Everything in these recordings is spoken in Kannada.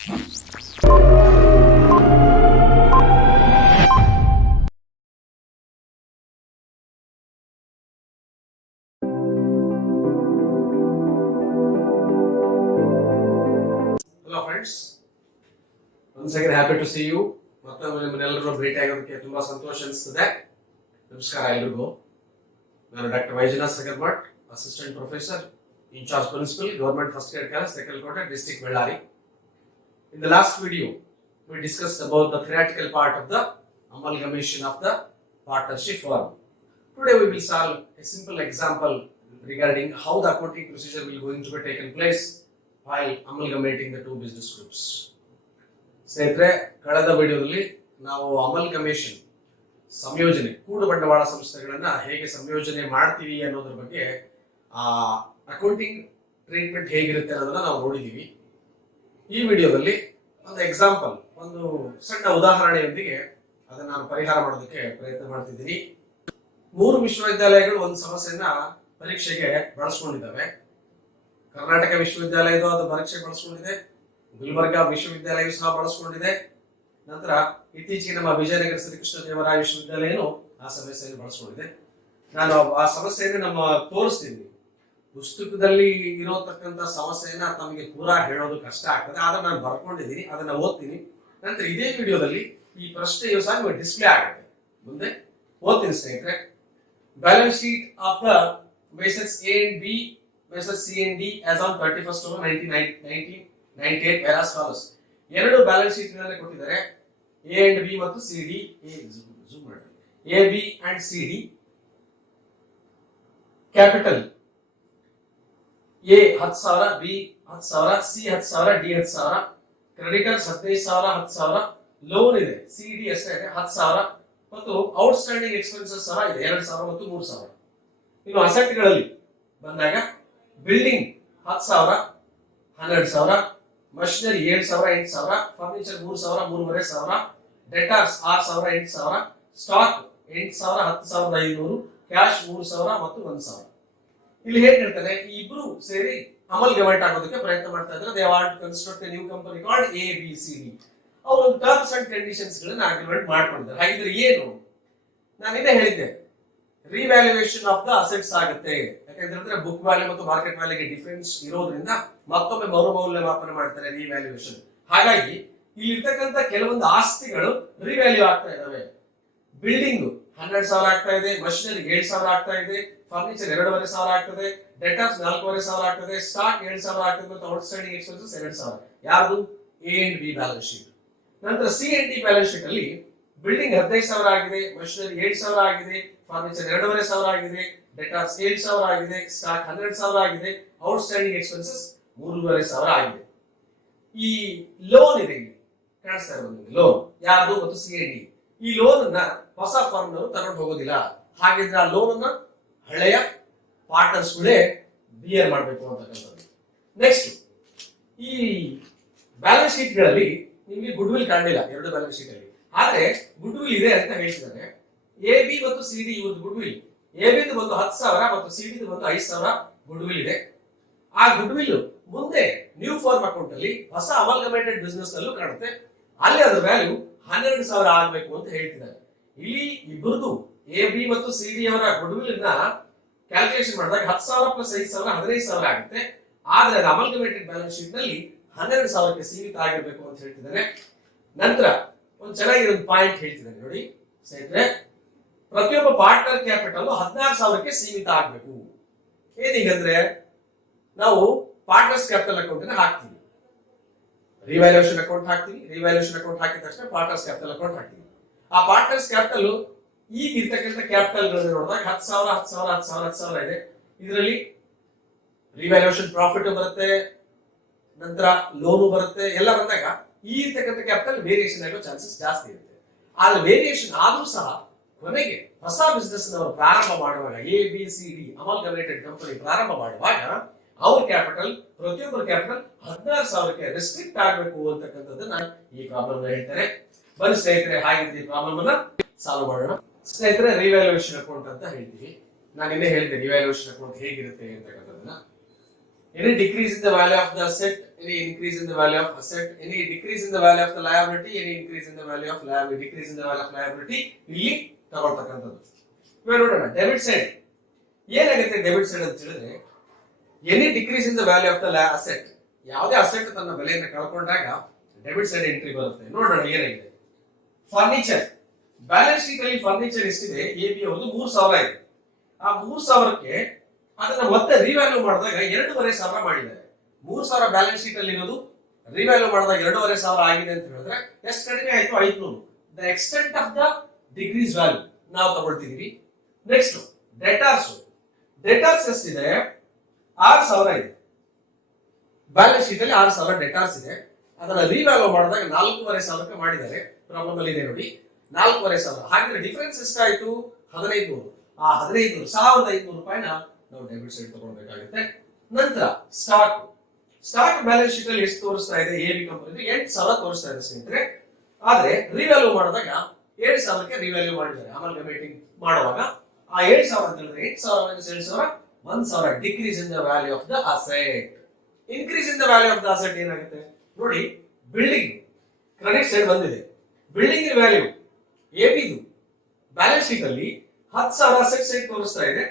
Hello friends, once again happy to see you. ನಿಮ್ಮೆಲ್ಲರೂ ಭೇಟಿ ಆಗೋದಕ್ಕೆ ತುಂಬಾ ಸಂತೋಷ ಅನಿಸ್ತದೆ. ನಮಸ್ಕಾರ ಎಲ್ಲರಿಗೂ. ನಾನು doctor Vaijanath Sagarmath, assistant professor, in charge principal, government first year college, Tekkalakote, district Ballari. In the last video, we discussed about the theoretical part of the amalgamation of the partnership firm. Today we will solve a simple example regarding how the accounting procedure will going to be taken place while amalgamating the two business groups. ಸ್ನೇಹಿತರೆ, ಕಳೆದ ವಿಡಿಯೋದಲ್ಲಿ ನಾವು ಅಮಲ್ಗಮೇಷನ್ ಸಂಯೋಜನೆ, ಕೂಡು ಬಂಡವಾಳ ಸಂಸ್ಥೆಗಳನ್ನ ಹೇಗೆ ಸಂಯೋಜನೆ ಮಾಡ್ತೀವಿ ಅನ್ನೋದ್ರ ಬಗ್ಗೆ ಅಕೌಂಟಿಂಗ್ ಟ್ರೀಟ್ಮೆಂಟ್ ಹೇಗಿರುತ್ತೆ ಅನ್ನೋದನ್ನ ನಾವು ನೋಡಿದೀವಿ. ಈ ವಿಡಿಯೋದಲ್ಲಿ ಒಂದು ಎಕ್ಸಾಂಪಲ್, ಒಂದು ಸಣ್ಣ ಉದಾಹರಣೆಯೊಂದಿಗೆ ಅದನ್ನ ನಾನು ಪರಿಹಾರ ಮಾಡೋದಕ್ಕೆ ಪ್ರಯತ್ನ ಮಾಡ್ತಿದ್ದೀನಿ. 3 ವಿಶ್ವವಿದ್ಯಾಲಯಗಳು ಒಂದು ಸಮಸ್ಯೆಯನ್ನ ಪರೀಕ್ಷೆಗೆ ಬಳಸ್ಕೊಂಡಿದ್ದಾವೆ. ಕರ್ನಾಟಕ ವಿಶ್ವವಿದ್ಯಾಲಯದು ಅದು ಪರೀಕ್ಷೆಗೆ ಬಳಸ್ಕೊಂಡಿದೆ, ಗುಲ್ಬರ್ಗಾ ವಿಶ್ವವಿದ್ಯಾಲಯ ಸಹ ಬಳಸ್ಕೊಂಡಿದೆ. ನಂತರ ಇತ್ತೀಚೆಗೆ ನಮ್ಮ ವಿಜಯನಗರ ಶ್ರೀಕೃಷ್ಣ ದೇವರಾಯ ವಿಶ್ವವಿದ್ಯಾಲಯನು ಆ ಸಮಸ್ಯೆಯನ್ನು ಬಳಸ್ಕೊಂಡಿದೆ. ನಾನು ಆ ಸಮಸ್ಯೆಯನ್ನು ನಮ್ಮ ತೋರಿಸ್ತೀನಿ. ಪುಸ್ತಕದಲ್ಲಿ ಇರೋತಕ್ಕಂಥ ಸಮಸ್ಯೆಯನ್ನ ತಮಗೆ ಪೂರಾ ಹೇಳೋದು ಕಷ್ಟ ಆಗ್ತದೆ, ಆದ್ರೆ ನಾನು ಬರ್ಕೊಂಡಿದ್ದೀನಿ, ಅದನ್ನ ಓದ್ತೀನಿ. ನಂತರ ಇದೇ ವಿಡಿಯೋದಲ್ಲಿ ಈ ಪ್ರಶ್ನೆಯು ಸಹ ಡಿಸ್ಪ್ಲೇ ಆಗುತ್ತೆ. ಮುಂದೆ ಓದ್ತೀನಿ ಸ್ನೇಹಿತರೆ. Balance sheet of the Messrs A and B, Messrs C and D as on 31st October 1998 as follows. ಎರಡು ಬ್ಯಾಲೆನ್ಸ್ ಶೀಟ್ ಗಳನ್ನು ಕೊಟ್ಟಿದ್ದಾರೆ, ಎ ಅಂಡ್ ಬಿ ಮತ್ತು C D. A B and C D. Capital A 10,000, B 10,000, C 10,000, D 10,000. Creditors 15,000, 10,000. Loan ಇದೆ, ಸಿ ಡಿ ಅಷ್ಟೇ ಇದೆ, 10,000. ಮತ್ತು ಔಟ್ಸ್ಟ್ಯಾಂಡಿಂಗ್ ಎಕ್ಸ್ಪೆನ್ಸಸ್ ಸಹ ಇದೆ, 2,000 ಮತ್ತು 3,000. ಇನ್ನು ಅಸೆಟ್ಗಳಲ್ಲಿ ಬಂದಾಗ building 10,000, 12,000. Machinery 7,000, 8,000. Furniture 3,000, 3,500. ಡೆಟಾರ್ಸ್ 6,000, 8,000. Stock 8,000, 10,500. Cash 3,000 ಮತ್ತು 1,000. ಇಲ್ಲಿ ಹೇಗೆ ಹೇಳ್ತಾರೆ, ಈ ಇಬ್ರು ಸೇರಿ ಅಮಲ್ಗಮೇಟ್ ಆಗೋದಕ್ಕೆ ಪ್ರಯತ್ನ ಮಾಡ್ತಾ ಇದ್ದಾರೆ. They want to construct a new company called A B C D. ಅವರು ಒಂದು ಟರ್ಮ್ಸ್ ಅಂಡ್ ಕಂಡೀಷನ್ಸ್ ಗಳನ್ನ ಅಗ್ರಿಮೆಂಟ್ ಮಾಡ್ಕೊಂಡಿದ್ದಾರೆ. ಹಾಗಿದ್ರೆ ಏನು? ನಾನು ಇನ್ನೇ ಹೇಳಿದ್ದೆ, ರಿವ್ಯಾಲ್ಯೂಯೇಷನ್ ಆಫ್ ದ ಅಸೆಟ್ಸ್ ಆಗುತ್ತೆ. ಯಾಕಂದ್ರೆ ಬುಕ್ ವ್ಯಾಲ್ಯೂ ಮತ್ತು ಮಾರ್ಕೆಟ್ ವ್ಯಾಲ್ಯೂಗೆ ಡಿಫರೆನ್ಸ್ ಇರೋದ್ರಿಂದ ಮತ್ತೊಮ್ಮೆ ಮರುಮೌಲ್ಯಮಾಪನ ಮಾಡ್ತಾರೆ, ರಿವ್ಯಾಲ್ಯೂಯೇಷನ್. ಹಾಗಾಗಿ ಇಲ್ಲಿರ್ತಕ್ಕಂಥ ಕೆಲವೊಂದು ಆಸ್ತಿಗಳು ರಿವ್ಯಾಲ್ಯೂ ಆಗ್ತಾ ಇದಾವೆ. ಬಿಲ್ಡಿಂಗ್ 12,000 ಆಗ್ತಾ ಇದೆ, ಮಷಿನರಿ 7,000 ಆಗ್ತಾ ಇದೆ, ಫರ್ನಿಚರ್ 2,500 ಆಗ್ತದೆ, ಡೆಟಾರ್ಸ್ 4,500 ಆಗ್ತದೆ, ಸ್ಟಾಕ್ 7,000 ಆಗ್ತದೆ ಮತ್ತು ಔಟ್ಸ್ಟ್ಯಾಂಡಿಂಗ್ ಎಕ್ಸ್ಪೆನ್ಸಸ್ 2,000. ಯಾರ್ದು? A and B balance sheet. ನಂತರ C and D balance sheet ಅಲ್ಲಿ ಬಿಲ್ಡಿಂಗ್ 15,000 ಆಗಿದೆ, ಮಷಿನರಿ 7,000 ಆಗಿದೆ, ಫರ್ನಿಚರ್ 2,500 ಆಗಿದೆ, ಡೆಟಾರ್ಸ್ 7,000 ಆಗಿದೆ, ಸ್ಟಾಕ್ 12,000 ಆಗಿದೆ, ಔಟ್ಸ್ಟ್ಯಾಂಡಿಂಗ್ ಎಕ್ಸ್ಪೆನ್ಸಸ್ 3,500 ಆಗಿದೆ. ಈ ಲೋನ್ ಇದೆ, ಇಲ್ಲಿ ಕಾಣಿಸ್ತಾ ಇರೋದು ಲೋನ್, ಯಾರ್ದು? ಮತ್ತು ಸಿ ಅಂಡ್ ಡಿ. ಈ ಲೋನ್ ಅನ್ನ ಹೊಸ ಫರ್ಮ್ ನವರು ತಗೊಂಡು ಹೋಗೋದಿಲ್ಲ. ಹಾಗಿದ್ರೆ ಆ ಲೋನ್ ಅನ್ನ ಹಳೆಯ ಪಾರ್ಟ್ನರ್ಸ್ ಗಳೇ ಬಿಯರ್ ಮಾಡಬೇಕು ಅಂತಕ್ಕಂಥದ್ದು. ನೆಕ್ಸ್ಟ್, ಈ ಬ್ಯಾಲೆನ್ಸ್ ಶೀಟ್ ಗಳಲ್ಲಿ ನಿಮಗೆ ಗುಡ್ ವಿಲ್ ಕಾಣಲಿಲ್ಲ ಎರಡು ಬ್ಯಾಲೆನ್ಸ್ ಶೀಟ್ ಅಲ್ಲಿ, ಆದ್ರೆ ಗುಡ್ ವಿಲ್ ಇದೆ ಅಂತ ಹೇಳ್ತಿದ್ದಾರೆ. ಎ ಬಿ ಮತ್ತು ಸಿ ಡಿ ಇವ್ರದ್ದು ಗುಡ್ ವಿಲ್, ಎ ಬಿದು ಒಂದು 10,000 ಮತ್ತು ಸಿ ಡಿದು ಒಂದು 5,000 ಗುಡ್ ವಿಲ್ ಇದೆ. ಆ ಗುಡ್ ವಿಲ್ ಮುಂದೆ ನ್ಯೂ ಫಾರ್ಮ್ ಅಕೌಂಟ್ ಅಲ್ಲಿ ಹೊಸ ಅಮಲ್ಗಮೇಟೆಡ್ ಬಿಸ್ನೆಸ್ ನಲ್ಲೂ ಕಾಣುತ್ತೆ. ಅಲ್ಲಿ ಅದರ ವ್ಯಾಲ್ಯೂ 12,000 ಆಗಬೇಕು ಅಂತ ಹೇಳ್ತಿದ್ದಾರೆ. ಇಲ್ಲಿ ಇಬ್ಬರದು ಎ ಬಿ ಮತ್ತು ಸಿ ಡಿ ಅವರ ಗುಡ್ ವಿಲ್ ನ ಕ್ಯಾಲ್ಕುಲೇಷನ್ ಮಾಡಿದಾಗ 10,000 ಪ್ಲಸ್ 5,000 15,000 ಆಗುತ್ತೆ. ಆದ್ರೆ ಅದು ಅಮಲ್ಗಮೇಟೆಡ್ ಬ್ಯಾಲೆನ್ಸ್ ಶೀಟ್ ನಲ್ಲಿ 12,000ಕ್ಕೆ ಸೀಮಿತ ಆಗಿರಬೇಕು ಅಂತ ಹೇಳ್ತಿದ್ದಾರೆ. ನಂತರ ಒಂದು ಚೆನ್ನಾಗಿರೋ ಪಾಯಿಂಟ್ ಹೇಳ್ತಿದ್ದಾರೆ ನೋಡಿ ಸ್ನೇಹಿತರೆ, ಪ್ರತಿಯೊಬ್ಬ ಪಾರ್ಟ್ನರ್ ಕ್ಯಾಪಿಟಲ್ 16,000ಕ್ಕೆ ಸೀಮಿತ ಆಗಬೇಕು. ಏನೀಗಂದ್ರೆ ನಾವು ಪಾರ್ಟ್ನರ್ಸ್ ಕ್ಯಾಪಿಟಲ್ ಅಕೌಂಟ್ ಅನ್ನು ಹಾಕ್ತೀವಿ, ರಿವ್ಯಾಲ್ಯೂಯೇಷನ್ ಅಕೌಂಟ್ ಹಾಕ್ತೀವಿ, ರಿವ್ಯಾಲ್ಯೂಯೇಷನ್ ಅಕೌಂಟ್ ಹಾಕಿದ ತಕ್ಷಣ ಪಾರ್ಟ್ನರ್ಸ್ ಕ್ಯಾಪಿಟಲ್ ಅಕೌಂಟ್ ಹಾಕ್ತೀವಿ. ಆ ಪಾರ್ಟ್ನರ್ಸ್ ಕ್ಯಾಪಿಟಲ್ ಈಗ ಇರ್ತಕ್ಕಂಥ ಕ್ಯಾಪಿಟಲ್ ಗಳನ್ನು ನೋಡಿದಾಗ 10,000, 10,000, 10,000, 10,000 ಇದೆ. ಇದರಲ್ಲಿ ರಿವ್ಯಾಲ್ಯೂಯೇಷನ್ ಪ್ರಾಫಿಟ್ ಬರುತ್ತೆ, ನಂತರ ಲೋನು ಬರುತ್ತೆ. ಎಲ್ಲ ಬಂದಾಗ ಈ ಇರ್ತಕ್ಕಂಥ ಕ್ಯಾಪಿಟಲ್ ವೇರಿಯೇಷನ್ ಆಗೋ ಚಾನ್ಸಸ್ ಜಾಸ್ತಿ ಇರುತ್ತೆ. ಆದ್ರೆ ವೇರಿಯೇಷನ್ ಆದ್ರೂ ಸಹ ಕೊನೆಗೆ ಹೊಸ ಬಿಸ್ನೆಸ್ ನವರು ಪ್ರಾರಂಭ ಮಾಡುವಾಗ, A B C D amalgamated company ಪ್ರಾರಂಭ ಮಾಡುವಾಗ ಅವ್ರ ಕ್ಯಾಪಿಟಲ್, ಪ್ರತಿಯೊಬ್ಬರ ಕ್ಯಾಪಿಟಲ್ 16,000ಕ್ಕೆ ರೆಸ್ಟ್ರಿಕ್ಟ್ ಆಗಬೇಕು ಅಂತಕ್ಕಂಥದ್ದನ್ನ ಈ ಪ್ರಾಬ್ಲಮ್ ಹೇಳ್ತಾರೆ. ಬನ್ನಿ ಸ್ನೇಹಿತರೆ, ಹಾಗಿದ್ರೆ ಈ ಪ್ರಾಬ್ಲಮ್ ಅನ್ನ ಸಾಲ್ವ್ ಮಾಡೋಣ. ಸ್ನೇಹಿತರೆ, ರಿವ್ಯಾಲ್ಯೂಯೇಷನ್ ಅಕೌಂಟ್ ಅಂತ ಹೇಳ್ತೀವಿ. ನಾನು ಇನ್ನೇ ಹೇಳಿದೆ ರಿವ್ಯಾಲ್ಯೂಯೇಷನ್ ಅಕೌಂಟ್ ಹೇಗಿರುತ್ತೆ ಅಂತಕ್ಕಂಥದ್ದನ್ನ. Any decrease in the value of the asset, any increase in the value of asset, any decrease in the value of the liability, any increase in the value of liability, decrease in the value of liability ಇಲ್ಲಿ ತಗೊಳ್ತಕ್ಕಂಥದ್ದು. ಇವಾಗ ನೋಡೋಣ ಡೆಬಿಟ್ ಸೈಡ್ ಏನಾಗುತ್ತೆ. ಡೆಬಿಟ್ ಸೈಡ್ ಅಂತ ಹೇಳಿದ್ರೆ any decrease in the value of the asset, ಯಾವುದೇ ಅಸೆಟ್ ತನ್ನ ಬೆಲೆಯನ್ನು ಕಳ್ಕೊಂಡಾಗ ಡೆಬಿಟ್ ಸೈಡ್ ಎಂಟ್ರಿ ಬರುತ್ತೆ. ನೋಡೋಣ ಏನಾಗಿದೆ. ಫರ್ನಿಚರ್ ಬ್ಯಾಲೆನ್ಸ್ ಶೀಟ್ ಅಲ್ಲಿ ಫರ್ನಿಚರ್ ಎಷ್ಟಿದೆ, ಎ ಬಿ ಅವ್ರದ್ದು 3,000 ಇದೆ. ಆ 3,000ಕ್ಕೆ ಅದನ್ನ ಮತ್ತೆ ರಿವ್ಯಾಲ್ಯೂ ಮಾಡಿದಾಗ 2,500 ಮಾಡಿದ್ದಾರೆ. 3,000 ಬ್ಯಾಲೆನ್ಸ್ ಶೀಟ್ ಅಲ್ಲಿ ಇರೋದು ರಿವ್ಯಾಲ್ಯೂ ಮಾಡಿದಾಗ 2,500 ಆಗಿದೆ ಅಂತ ಹೇಳಿದ್ರೆ ಎಷ್ಟು ಕಡಿಮೆ ಆಯ್ತು? 500. The extent of the decrease value ನಾವು ತಗೊಳ್ತಿದೀವಿ. ನೆಕ್ಸ್ಟ್ ಡೆಟಾರ್ಸ್ ಎಷ್ಟಿದೆ? 6,000 ಇದೆ. ಬ್ಯಾಲೆನ್ಸ್ ಶೀಟ್ ಅಲ್ಲಿ 6,000 ಡೆಟಾರ್ಸ್ ಇದೆ. ಅದನ್ನ ರಿವ್ಯಾಲ್ಯೂ ಮಾಡಿದಾಗ 4,500 ಮಾಡಿದ್ದಾರೆ. ಪ್ರಾಬ್ಲಮ್ ಅಲ್ಲಿ ಇದೆ ನೋಡಿ, 4,500. ಹಾಗಿದ್ರೆ ಡಿಫರೆನ್ಸ್ ಎಷ್ಟಾಯ್ತು? 1,500. ಆ 1,500 ರೂಪಾಯಿನ ನಾವು ಡೆಬಿಟ್ ಸೈಡ್ ತಗೊಳ್ಬೇಕಾಗುತ್ತೆ. ನಂತರ ಸ್ಟಾಕ್ ಬ್ಯಾಲೆನ್ಸ್ ಶೀಟ್ ಅಲ್ಲಿ ಎಷ್ಟು ತೋರಿಸ್ತಾ ಇದೆ? ಎ ಬಿ ಕಂಪನಿ 8,000 ತೋರಿಸ್ತಾ ಇದೆ ಸ್ನೇಹಿತರೆ. ಆದ್ರೆ ರಿವ್ಯಾಲ್ಯೂ ಮಾಡಿದಾಗ 7,000ಕ್ಕೆ ರಿವ್ಯಾಲ್ಯೂ ಮಾಡಿದ್ದಾರೆ. ಅಮಲ್ಗಮೇಟಿಂಗ್ ಮಾಡುವಾಗ ಆ 7,000 ಅಂತ ಹೇಳಿದ್ರೆ 8,000 minus 7,000 1,000 decrease in the value of the asset. Increase in the value of the asset ಏನಾಗುತ್ತೆ ನೋಡಿ. ಬಿಲ್ಡಿಂಗ್ ಕ್ರೆಡಿಟ್ ಸೈಡ್ ಬಂದಿದೆ. ಬಿಲ್ಡಿಂಗ್ ವ್ಯಾಲ್ಯೂ ಎ ಬಿದು ಬ್ಯಾಲೆನ್ಸ್ ಶೀಟ್ ಅಲ್ಲಿ 10,000 ಅಸೆಟ್ ಸೈಡ್ ತೋರಿಸ್ತಾ ಇದೆ.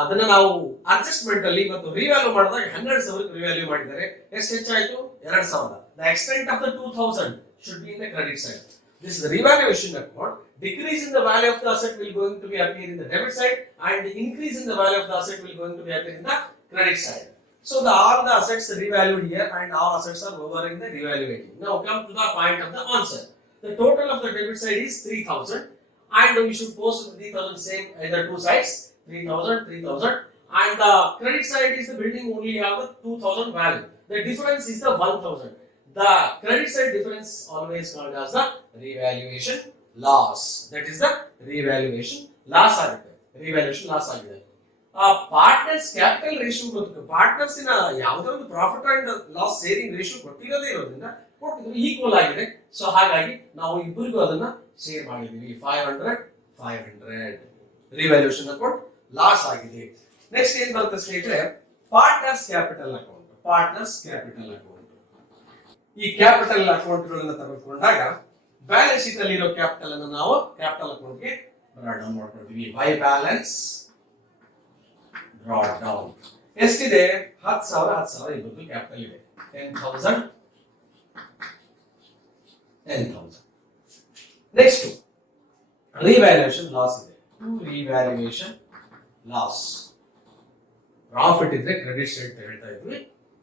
ಅದನ್ನ ನಾವು ಅಡ್ಜಸ್ಟ್ಮೆಂಟ್ ಅಲ್ಲಿ ಮತ್ತು ರಿವ್ಯಾಲ್ಯೂ ಮಾಡಿದಾಗ 12,000 ರಿವ್ಯಾಲ್ಯೂ ಮಾಡಿದ್ದಾರೆ. ಎಷ್ಟು ಹೆಚ್ಚಾಯ್ತು? 2,000. The extent of the 2,000 should be in the credit side. This is the revaluation account. Decrease in the value of the asset will going to be appear in the debit side, and the increase in the value of the asset will going to be appear in the credit side. So all the assets revalued here and all assets are over in the revaluating. Now come to the point of the answer. The total of the debit side is 3,000, and we should post 3,000 same either two sides, 3,000, and the credit side is the building only have the 2,000 value. The difference is the 1,000. The credit side difference always called as the revaluation loss. That is the revaluation loss ಆಗುತ್ತೆ. revaluation loss ಆಗಿದೆ. ಆ ಪಾರ್ಟ್ನರ್ಸ್ ಕ್ಯಾಪಿಟಲ್ ರೇಷಿಯೋ ಗೊತ್ತು. ಪಾರ್ಟ್ನರ್ಸ್ ನ ಯಾವುದೇ ಒಂದು profit and loss sharing ratio ಕೊಟ್ಟಿರೋದೇ ಇರೋದ್ರಿಂದ ಕೊಟ್ಟಿದ್ರು ಈಕ್ವಲ್ ಆಗಿದೆ. ಸೊ ಹಾಗಾಗಿ ನಾವು ಇಬ್ಬರಿಗೂ ಅದನ್ನ ಶೇರ್ ಮಾಡಿದೀವಿ. 500 ರಿವ್ಯಾಲ್ಯೂಷನ್ ಅಕೌಂಟ್ ಲಾಸ್ ಆಗಿದೆ. ನೆಕ್ಸ್ಟ್ ಏನ್ ಬರುತ್ತೆ ಸ್ನೇಹಿತರೆ? Partners capital account. ಈ ಕ್ಯಾಪಿಟಲ್ ಅಕೌಂಟ್ ಗಳನ್ನ ತೆಗೆದುಕೊಂಡಾಗ ಬ್ಯಾಲೆನ್ಸ್ ಶೀಟ್ ಅಲ್ಲಿ ಇರೋ ಕ್ಯಾಪಿಟಲ್ ಅನ್ನು ನಾವು ಕ್ಯಾಪಿಟಲ್ ಅಕೌಂಟ್ ಗೆ ಡೌನ್ ಮಾಡ್ಕೊಳ್ತೀವಿ. ಬೈ ಬ್ಯಾಲೆನ್ಸ್ ಡ್ರಾ ಡೌನ್ ಎಷ್ಟಿದೆ? 10,000 ಇಬ್ಬರು ಕ್ಯಾಪಿಟಲ್ ಇದೆ. 10,000. ನೆಕ್ಸ್ಟ್ ರಿವ್ಯಾಲ್ಯೂಯೇಷನ್ ಲಾಸ್ ಇದೆ. Revaluation loss. ಪ್ರಾಫಿಟ್ ಇದ್ರೆ ಕ್ರೆಡಿಟ್ ಸೈಡ್ ಹೇಳ್ತಾ ಇದ್ವಿ.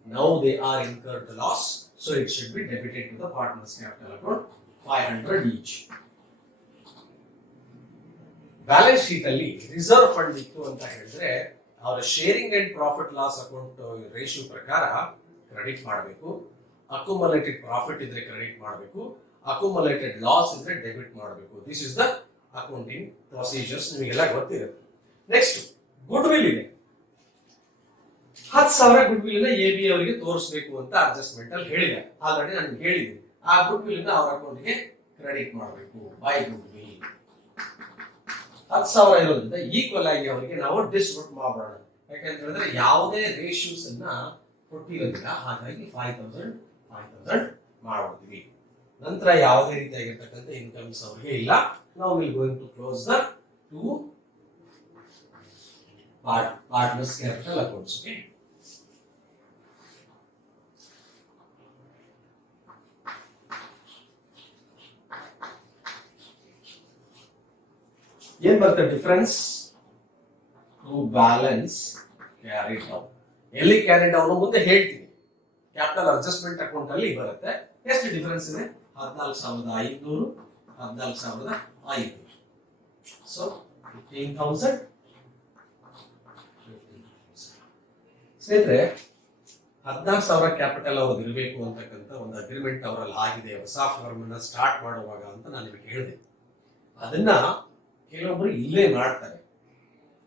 Now they are incurred the loss, so it should be debited to the partners capital account 500 each. Balance sheet ಅಲ್ಲಿ ರಿಸರ್ವ್ ಫಂಡ್ ಇತ್ತು ಅಂತ ಹೇಳಿದ್ರೆ ಅವರ sharing and profit loss account ratio ಪ್ರಕಾರ ಕ್ರೆಡಿಟ್ ಮಾಡಬೇಕು. ಅಕ್ಯುಮುಲೇಟೆಡ್ ಪ್ರಾಫಿಟ್ ಇದ್ರೆ ಕ್ರೆಡಿಟ್ ಮಾಡಬೇಕು. ಅಕ್ಯುಮುಲೇಟೆಡ್ ಲಾಸ್ ಇದ್ರೆ ಡೆಬಿಟ್ ಮಾಡಬೇಕು. This is the accounting procedures, ನಿಮಗೆಲ್ಲ ಗೊತ್ತಿರುತ್ತೆ. ನೆಕ್ಸ್ಟ್ ಗುಡ್ ವಿಲ್ ಇದೆ. 10,000 ಗುಡ್ ವಿಲ್ ನ ಎ ಬಿ ಅವರಿಗೆ ತೋರಿಸಬೇಕು ಅಂತ ಅಡ್ಜಸ್ಟ್ಮೆಂಟ್ ಅಲ್ಲಿ ಹೇಳಿದೆ. ಆಲ್ರೆಡಿ ನಾನು ಹೇಳಿದ್ದೀನಿ. ಆ ಗುಡ್ ವಿಲ್ ನ ಅವರ ಅಕೌಂಟ್ ಗೆ ಕ್ರೆಡಿಟ್ ಮಾಡಬೇಕು ಬೈ ಗುಡ್ ವಿಲ್. 10,000 ಇರೋದ್ರಿಂದ ಈಕ್ವಲ್ ಆಗಿ ಅವರಿಗೆ ನಾವು ಡಿಸ್ಟ್ರಿಬ್ಯೂಟ್ ಮಾಡೋಣ. ಯಾಕಂತ ಹೇಳಿದ್ರೆ ಯಾವುದೇ ರೇಷಿಯೋಸ್ ಅನ್ನ ಕೊಟ್ಟಿರೋದಿಲ್ಲ. ಹಾಗಾಗಿ 5,000 ಮಾಡ್ಬಿಡ್ತೀವಿ. ನಂತರ ಯಾವುದೇ ರೀತಿಯಾಗಿರ್ತಕ್ಕಂಥ ಇನ್ಕಮ್ಸ್ ಅವರಿಗೆ ಇಲ್ಲ. ನಾವು will going to close the two partners capital accounts. Okay, ಏನ್ ಬರುತ್ತೆ difference? To balance carry down. ಎಲ್ಲಿ ಕ್ಯಾರಿ ಡೌನ್ ಮುಂದೆ ಹೇಳ್ತೀನಿ. ಕ್ಯಾಪಿಟಲ್ ಅಡ್ಜಸ್ಟ್ಮೆಂಟ್ ಅಕೌಂಟ್ ಅಲ್ಲಿ ಬರುತ್ತೆ. ಎಷ್ಟು ಡಿಫರೆನ್ಸ್ ಇದೆ? 14,500, 14,500. ಸೊ 15,000. ಸ್ನೇಹಿತರೆ, 14,000 ಕ್ಯಾಪಿಟಲ್ ಅವ್ರದ್ದು ಇರಬೇಕು ಅಂತಕ್ಕಂಥ ಒಂದು ಅಗ್ರಿಮೆಂಟ್ ಅವರಲ್ಲಿ ಆಗಿದೆ ಹೊಸ ಫರ್ಮ್ ಅನ್ನ ಸ್ಟಾರ್ಟ್ ಮಾಡುವಾಗ ಅಂತ ನಾನು ನಿಮಗೆ ಹೇಳಿದೆ. ಅದನ್ನ ಕೆಲವೊಬ್ರು ಇಲ್ಲೇ ಮಾಡ್ತಾರೆ.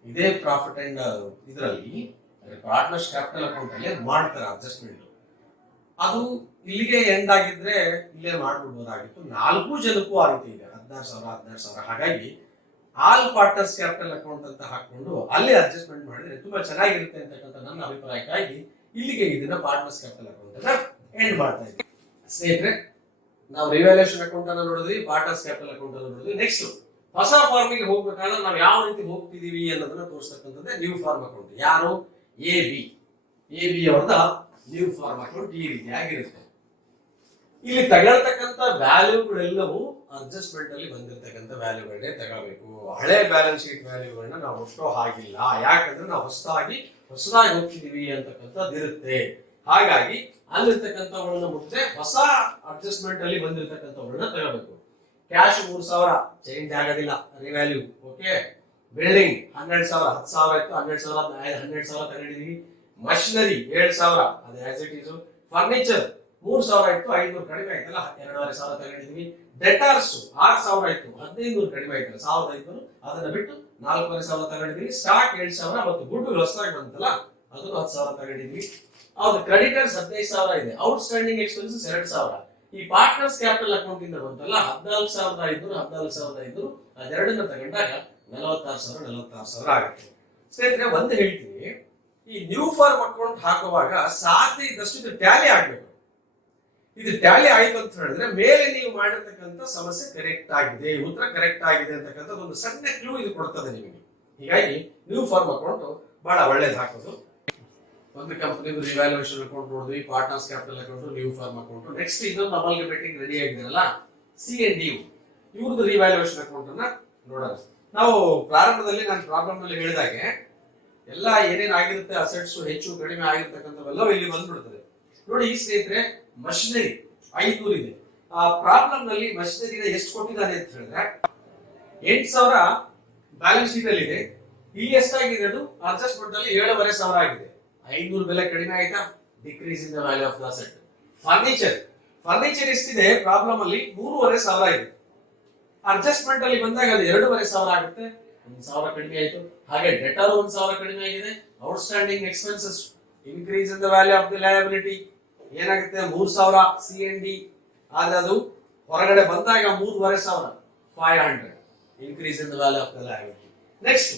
ಇದೇ ಪ್ರಾಫಿಟ್ ಅಂಡ್ ಇದರಲ್ಲಿ ಪಾರ್ಟ್ನರ್ಸ್ ಕ್ಯಾಪಿಟಲ್ ಅಕೌಂಟ್ ಅಲ್ಲೇ ಮಾಡ್ತಾರೆ ಅಡ್ಜಸ್ಟ್ಮೆಂಟ್. ಅದು ಇಲ್ಲಿಗೆ ಎಂಡ್ ಆಗಿದ್ರೆ ಇಲ್ಲೇ ಮಾಡ್ಬಿಡ್ಬೋದಾಗಿತ್ತು. 4 ಜನಕ್ಕೂ ಆ ರೀತಿ ಇದೆ. 16,000. ಹಾಗಾಗಿ ಆಲ್ ಪಾರ್ಟ್ನರ್ಸ್ ಕ್ಯಾಪಿಟಲ್ ಅಕೌಂಟ್ ಅಂತ ಹಾಕೊಂಡು ಅಲ್ಲೇ ಅಡ್ಜಸ್ಟ್ಮೆಂಟ್ ಮಾಡಿದ್ರೆ ತುಂಬಾ ಚೆನ್ನಾಗಿರುತ್ತೆ ಅಂತಕ್ಕಂಥ ನನ್ನ ಅಭಿಪ್ರಾಯಕ್ಕಾಗಿ ಇಲ್ಲಿಗೆ ಇದನ್ನ ಪಾರ್ಟ್ನರ್ಸ್ ಕ್ಯಾಪಿಟಲ್ ಅಕೌಂಟ್ ಅನ್ನ ಎಂಡ್ ಮಾಡ್ತಾ ಇದ್ದೀವಿ. ಸ್ನೇಹಿತರೆ, ನಾವು ರಿವ್ಯಾಲ್ಯೂಯೇಷನ್ ಅಕೌಂಟ್ ಅನ್ನ ನೋಡಿದ್ವಿ, ಪಾರ್ಟ್ನರ್ಸ್ ಕ್ಯಾಪಿಟಲ್ ಅಕೌಂಟ್ ಅನ್ನ ನೋಡಿದ್ವಿ. ನೆಕ್ಸ್ಟ್ ಹೊಸ ಫಾರ್ಮಿಗೆ ಹೋಗ್ಬೇಕಾದ್ರೆ ನಾವು ಯಾವ ರೀತಿ ಹೋಗ್ತಿದೀವಿ ಅನ್ನೋದನ್ನ ತೋರಿಸ್ತಕ್ಕಂಥದ್ದೇ ನ್ಯೂ ಫಾರ್ಮ್ ಅಕೌಂಟ್. ಯಾರು? ಎ ಬಿ ಅವರದ ನ್ಯೂ ಫಾರ್ಮ್ ಅಕೌಂಟ್ ಈ ರೀತಿಯಾಗಿರುತ್ತೆ. ಇಲ್ಲಿ ತಗೊಳ್ತಕ್ಕಂಥ ವ್ಯಾಲ್ಯೂಗಳೆಲ್ಲವೂ ಅಡ್ಜಸ್ಟ್ಮೆಂಟ್ ಅಲ್ಲಿ ಬಂದಿರತಕ್ಕಂಥ ವ್ಯಾಲ್ಯೂಗಳನ್ನೇ ತಗೋಬೇಕು. ಹಳೆ ಬ್ಯಾಲೆನ್ಸ್ ಶೀಟ್ ವ್ಯಾಲ್ಯೂಗಳನ್ನ ನಾವು ಒಟ್ಟೋ ಹಾಗಿಲ್ಲ, ಯಾಕಂದ್ರೆ ನಾವು ಹೊಸದಾಗಿ ಹೋಗ್ತಿದೀವಿ ಅಂತಕ್ಕಂಥದ್ದು ಇರುತ್ತೆ. ಹಾಗಾಗಿ ಅಲ್ಲಿರ್ತಕ್ಕಂಥವುಗಳನ್ನ ಮುಟ್ಟದೆ ಹೊಸ ಅಡ್ಜಸ್ಟ್ಮೆಂಟ್ ಅಲ್ಲಿ ಬಂದಿರತಕ್ಕಂಥವುಗಳನ್ನ ತಗೋಬೇಕು. ಕ್ಯಾಶ್ 3,000 ಚೇಂಜ್ ಆಗೋದಿಲ್ಲ, ರಿವ್ಯಾಲ್ಯೂ. ಓಕೆ. ಬಿಲ್ಡಿಂಗ್ 12,000, 10,000 ಇತ್ತು, 12,000 ತಗೊಂಡಿದೀವಿ. ಮಷಿನರಿ 7,000, ಅದು ಆಸ್ ಇಟ್ ಈಸ್. ಫರ್ನಿಚರ್ 3,000 ಇತ್ತು, 500 ಕಡಿಮೆ ಆಯ್ತಲ್ಲ, 2,500 ತಗೊಂಡಿದೀವಿ. ಡೆಟಾರ್ಸ್ 6,000 ಇತ್ತು, 1,500 ಕಡಿಮೆ ಆಯ್ತಲ್ಲ, 1,500 ಅದನ್ನ ಬಿಟ್ಟು 4,500 ತಗೊಂಡಿದೀವಿ. ಸ್ಟಾಕ್ 7,000 ಮತ್ತು ಗುಡ್ ಹೊಸದಾಗಿ ಬಂತಲ್ಲ ಅದನ್ನು 10,000 ತಗೊಂಡಿದ್ವಿ. ಅವ್ರ ಕ್ರೆಡಿಟರ್ಸ್ 15,000 ಇದೆ. Out standing expenses 2,000. ಈ ಪಾರ್ಟ್ನರ್ಸ್ ಕ್ಯಾಪಿಟಲ್ ಅಕೌಂಟ್ ಇಂದ ಬಂತಲ್ಲ 14,500 ಅದೆರಡನ್ನ ತಗೊಂಡಾಗ 46,000 ಆಗುತ್ತೆ. ಸ್ನೇಹಿತರೆ, ಒಂದು ಹೇಳ್ತೀವಿ, ಈ ನ್ಯೂ ಫಾರ್ಮ್ ಅಕೌಂಟ್ ಹಾಕುವಾಗ ಸಾಧ್ಯ ಇದ್ದಷ್ಟು ಇದು ಟ್ಯಾಲಿ ಆಗ್ಬೇಕು. ಇದು ಟ್ಯಾಲಿ ಆಯ್ತು ಅಂತ ಹೇಳಿದ್ರೆ ಮೇಲೆ ನೀವು ಮಾಡಿರ್ತಕ್ಕಂಥ ಸಮಸ್ಯೆ ಕರೆಕ್ಟ್ ಆಗಿದೆ, ಉತ್ತರ ಕರೆಕ್ಟ್ ಆಗಿದೆ ಅಂತಕ್ಕಂಥ ಒಂದು ಸಣ್ಣ ಕ್ಲೂ ಇದು ಕೊಡ್ತದೆ ನಿಮಗೆ. ಹೀಗಾಗಿ ನ್ಯೂ ಫಾರ್ಮ್ ಅಕೌಂಟ್ ಬಹಳ ಒಳ್ಳೇದು ಹಾಕೋದು. ಒಂದು ಕಂಪನಿದು ರಿವ್ಯಾಲ್ಯೂಯೇಷನ್ ಅಕೌಂಟ್ ನೋಡಿದ್ವಿ, partners capital account, new firm account. Next ಇನ್ನೊಂದು ಅಮಲ್ಗಮೇಟಿಂಗ್ ರೆಡಿ ಆಗಿದ್ದಾರಲ್ಲ C&D, ಇವ್ರದ್ದು ರಿವ್ಯಾಲ್ಯೂಯೇಷನ್ ಅಕೌಂಟ್ ಅನ್ನ ನೋಡೋಣ. ನಾವು ಪ್ರಾರಂಭದಲ್ಲಿ ನಾನು ಪ್ರಾಬ್ಲಮ್ ನಲ್ಲಿ ಹೇಳಿದಾಗೆ ಎಲ್ಲ ಏನೇನ್ ಆಗಿರುತ್ತೆ, ಅಸೆಟ್ಸ್ ಹೆಚ್ಚು ಕಡಿಮೆ ಆಗಿರ್ತಕ್ಕಂಥವೆಲ್ಲ ಇಲ್ಲಿ ಬಂದ್ಬಿಡ್ತದೆ. ನೋಡಿ ಸ್ನೇಹಿತರೆ, ಮಷಿನರಿ 500 ಇದೆ. ಆ ಪ್ರಾಬ್ಲಮ್ ನಲ್ಲಿ ಮಷಿನರಿನ ಎಷ್ಟು ಕೊಟ್ಟಿದ್ದಾನೆ ಅಂತ ಹೇಳಿದ್ರೆ 8,000 ಬ್ಯಾಲೆನ್ಸ್ ಶೀಟ್ ಅಲ್ಲಿ ಇದೆ. ಇಲ್ಲಿ ಎಷ್ಟಾಗಿದೆ? ಅದು ಅಡ್ಜಸ್ಟ್ಮೆಂಟ್ ಅಲ್ಲಿ 7,500 ಆಗಿದೆ. 500 ಬೆಲೆ ಕಡಿಮೆ ಆಯ್ತಾ? Decrease in the value of the asset. Furniture ಎಷ್ಟಿದೆ ಪ್ರಾಬ್ಲಮ್ ಅಲ್ಲಿ? 3,500 ಇದೆ. ಅಡ್ಜಸ್ಟ್ಮೆಂಟ್ ಅಲ್ಲಿ ಬಂದಾಗ ಅದು 2,500 ಆಗುತ್ತೆ, 1,000 ಕಡಿಮೆ ಆಯ್ತು. ಹಾಗೆ ಡೆಟರ್ 1,000 ಕಡಿಮೆ ಆಗಿದೆ. Out standing expenses increase in the value of the liability ಏನಾಗುತ್ತೆ? 3,000 C&D. ಆದ್ರೆ ಅದು ಹೊರಗಡೆ ಬಂದಾಗ 3,500, 500 increase in the value of the liability. Next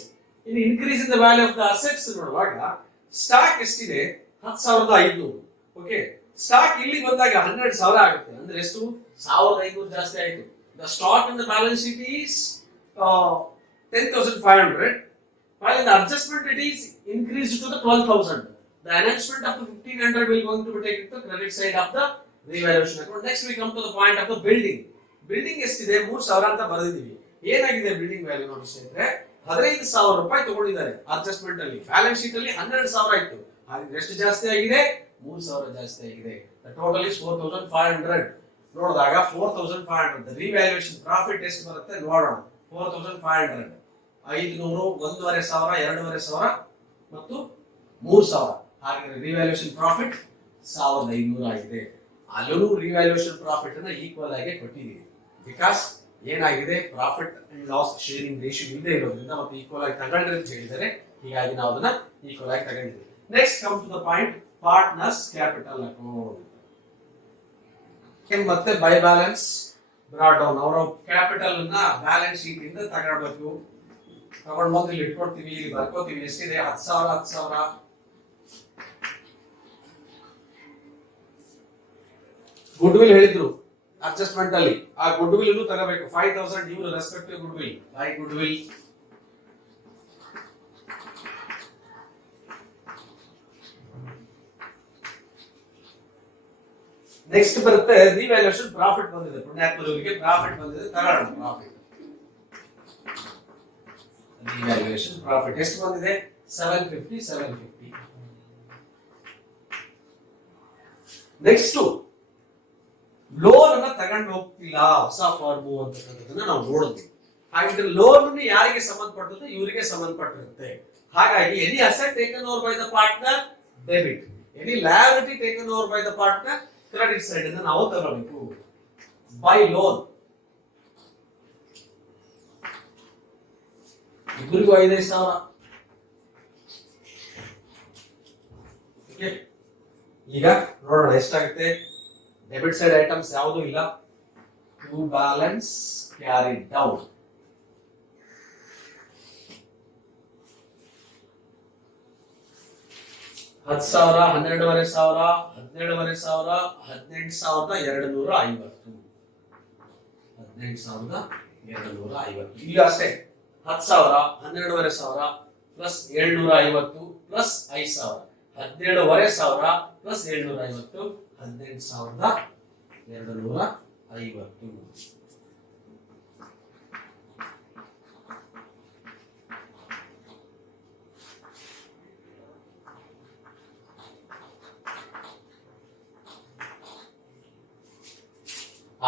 in increase in the value of the assets ನೋಡುವಾಗ ಸ್ಟಾಕ್ ಎಷ್ಟಿದೆ? 10,500. ಓಕೆ. ಸ್ಟಾಕ್ ಇಲ್ಲಿ ಬಂದಾಗ 12,000 ಆಗುತ್ತೆ. ಅಂದ್ರೆ ಎಷ್ಟು? 1,500 ಜಾಸ್ತಿ ಆಯ್ತು. The stock in the balance sheet is 10,500, while in the adjustment it is increased to the 12,000. The announcement of the 1,500 will going to be taken to the credit side of the revaluation account. Next we come to the point of the building. Building ಎಷ್ಟಿದೆ? 3,000 ಅಂತ ಬರೆದಿದ್ದೀವಿ. ಏನಾಗಿದೆ ಬಿಲ್ಡಿಂಗ್ ವ್ಯಾಲ್ಯೂ ನೋಡಿ ಸ್ನೇಹಿತರೆ? 15,000 ರೂಪಾಯಿ ತಗೊಂಡಿದ್ದಾರೆ ಅಡ್ಜಸ್ಟ್ಮೆಂಟ್ ಅಲ್ಲಿ. ಬ್ಯಾಲೆನ್ಸ್ ಶೀಟ್ ಅಲ್ಲಿ 12,000 ಇತ್ತು. ಹಾಗೆ ಎಷ್ಟು ಜಾಸ್ತಿ ಆಗಿದೆ? 3,000 ಜಾಸ್ತಿ ಆಗಿದೆ. The total is 4,500. ನೋಡಿದಾಗ 4,500 ರಿವ್ಯಾಲ್ಯೂಯೇಷನ್ ಪ್ರಾಫಿಟ್ ಎಷ್ಟು ಬರುತ್ತೆ ನೋಡೋಣ. 4,500, 500, 1,500, 2,500 ಮತ್ತು 3,000. ಹಾಗೆ ರಿವ್ಯಾಲ್ಯೂಯೇಷನ್ ಪ್ರಾಫಿಟ್ 1,500 ಆಗಿದೆ. ಅಲ್ಲೂ ರಿವ್ಯಾಲ್ಯೂಯೇಷನ್ ಪ್ರಾಫಿಟ್ ಅನ್ನ ಈಕ್ವಲ್ ಆಗಿ ಕೊಟ್ಟಿದ್ದೀವಿ. ಬಿಕಾಸ್ ಏನಾಗಿದೆ? Profit and loss sharing ratio ಇಲ್ಲದೆ ಇರೋದ್ರಿಂದ ಮತ್ತು ಈಕ್ವಲ್ ಆಗಿ ತಗೊಂಡ್ರಿ ಅಂತ ಹೇಳಿದರೆ, ಹೀಗಾಗಿ ನಾವು ಅದನ್ನ ಈಕ್ವಲ್ ಆಗಿ ತಗೊಂಡಿದ್ದೀವಿ. Next come to the point, partners capital account. ಮತ್ತೆ ಬೈ ಬ್ಯಾಲೆನ್ಸ್ ಬ್ರಾಡ್ ಡೌನ್. ಅವರ ಕ್ಯಾಪಿಟಲ್ ಅನ್ನ ಬ್ಯಾಲೆನ್ಸ್ ಶೀಟ್ ಇಂದ ತಗೊಳ್ಬೇಕು. ತಗೊಂಡ್ ಬಂದು ಇಲ್ಲಿ ಇಟ್ಕೊಡ್ತೀವಿ, ಇಲ್ಲಿ ಬರ್ಕೋತೀವಿ. ಎಷ್ಟಿದೆ? 10,000. ಗುಡ್ ವಿಲ್ ಹೇಳಿದ್ರು ಅಡ್ಜಸ್ಟ್ಮೆಂಟ್ ಅಲ್ಲಿ, ಆ ಗುಡ್ ವಿಲ್ ತಗೋಬೇಕು. 5,000 ಇವರು respective good will, bye good will. Next ಬರುತ್ತೆ ರಿವ್ಯಾಲ್ಯೂಯೇಷನ್ ಪ್ರಾಫಿಟ್ ಬಂದಿದೆ. ಪುಣ್ಯಾತ್ಮರಿಗೆ ಪ್ರಾಫಿಟ್ ಬಂದಿದೆ, ತಗೊಳ್ಳೋಣ. ಪ್ರಾಫಿಟ್ ರಿವ್ಯಾಲ್ಯೂಯೇಷನ್ ಪ್ರಾಫಿಟ್ ಎಷ್ಟು ಬಂದಿದೆ? 750. ನೆಕ್ಸ್ಟ್ ಲೋನ್ ಅನ್ನ ತಗೊಂಡು ಹೋಗ್ತಿಲ್ಲ ಹೊಸ ಫಾರ್ಮು ಅಂತಕ್ಕಂಥದ್ದನ್ನ ನಾವು ನೋಡಿದ್ವಿ. ಹಾಗಿದ್ರೆ ಲೋನ್ ಯಾರಿಗೆ ಸಂಬಂಧಪಟ್ಟದ್ದು? ಇವರಿಗೆ ಸಂಬಂಧಪಟ್ಟಿರುತ್ತೆ. ಹಾಗಾಗಿ any asset taken over by the partner debit, any liability taken over by the partner credit side ಇಂದ ನಾವು ತಗೋಬೇಕು. ಬೈ ಲೋನ್ ಇಬ್ಬರಿಗೂ 5,000. ಈಗ ನೋಡೋಣ ಎಷ್ಟಾಗುತ್ತೆ. ಡೆಬಿಟ್ ಸೈಡ್ ಐಟಮ್ಸ್ ಯಾವುದು ಇಲ್ಲ. To balance carry down. 10,000, 12,500, 17,500, 18,250. 18,250 ಈಗ ಅಷ್ಟೇ. 10,000, 12,500 plus 750 plus 5,000, 17,500 plus 750, 18,250.